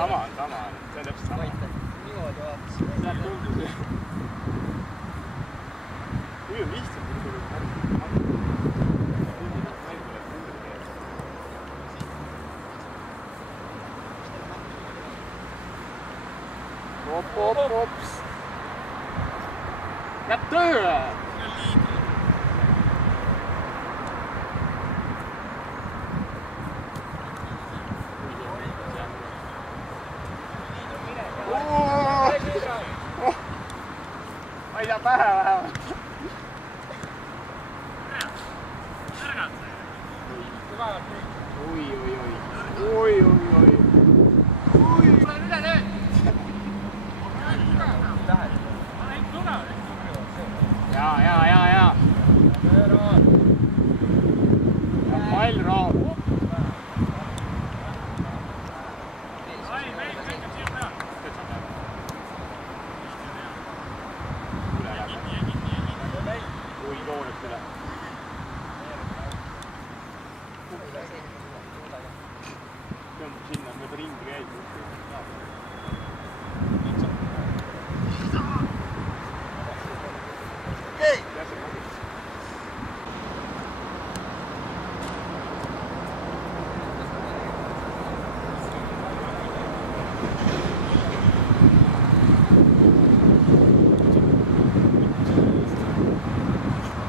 sama on, see on täpselt sama. Niimoodi vaatas. Kui on lihtsalt, kui sul on Hops. Jääb töö! Ma ei saa pähe vähemalt. Oi. Ja. Pall raam. Oi, toonest üle. Tõmbab sinna, mööda ringi käib.